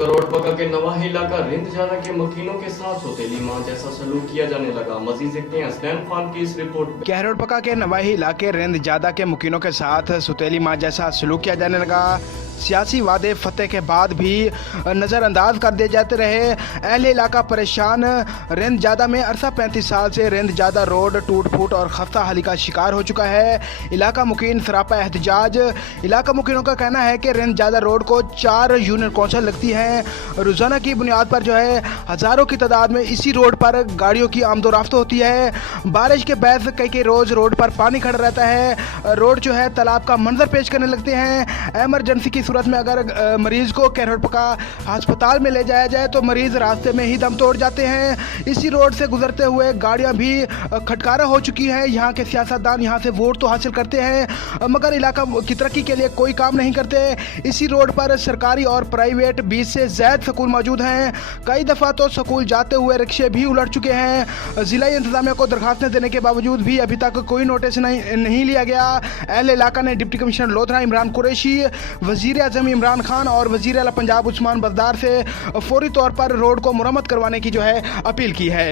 करोड़ पका के नवाही इलाका रिंद जाना के मकीनों के साथ सौतेली मां जैसा सलूक किया जाने लगा। मजीद देखते हैं हसनैन खान की इस रिपोर्ट में। करोड़ पका के नवाही इलाके रिंद जादा के मकीनों के साथ सौतेली मां जैसा सलूक किया जाने लगा। सियासी वादे फतेह के बाद भी नज़रअंदाज कर दिए जाते रहे। अहले इलाका परेशान। रिंद जादा में अरसा 35 साल से रिंद जादा रोड टूट फूट और खस्ता हाली का शिकार हो चुका है। इलाका मुकीन सरापा एहतजाज। इलाका मुकीनों का कहना है कि रिंद जादा रोड को 4 यूनियन कौंसिल लगती हैं। रोज़ाना की बुनियाद पर जो है हज़ारों की तादाद में इसी रोड पर गाड़ियों की आमदोरफ्त होती है। बारिश के बाद कई रोज़ रोड पर पानी खड़ा रहता है। रोड जो है तालाब का मंजर पेश करने लगते हैं। एमरजेंसी की सूरत में अगर मरीज को करोड़ पका अस्पताल में ले जाया जाए तो मरीज रास्ते में ही दम तोड़ जाते हैं। इसी रोड से गुजरते हुए गाड़ियां भी खटकारा हो चुकी हैं। यहाँ के सियासतदान यहाँ से वोट तो हासिल करते हैं मगर इलाका की तरक्की के लिए कोई काम नहीं करते। इसी रोड पर सरकारी और प्राइवेट 20 से ज़्यादा स्कूल मौजूद हैं। कई दफ़ा तो स्कूल जाते हुए रिक्शे भी उलट चुके हैं। ज़िला इंतजामिया को दरखास्तें देने के बावजूद भी अभी तक कोई नोटिस नहीं लिया गया। अहले इलाका ने डिप्टी कमिश्नर लोधरा इमरान कुरैशी, वज़ीर आज़म इमरान खान और वज़ीर आला पंजाब उस्मान बज़दार से फौरी तौर पर रोड को मुरम्मत करवाने की जो है अपील की है।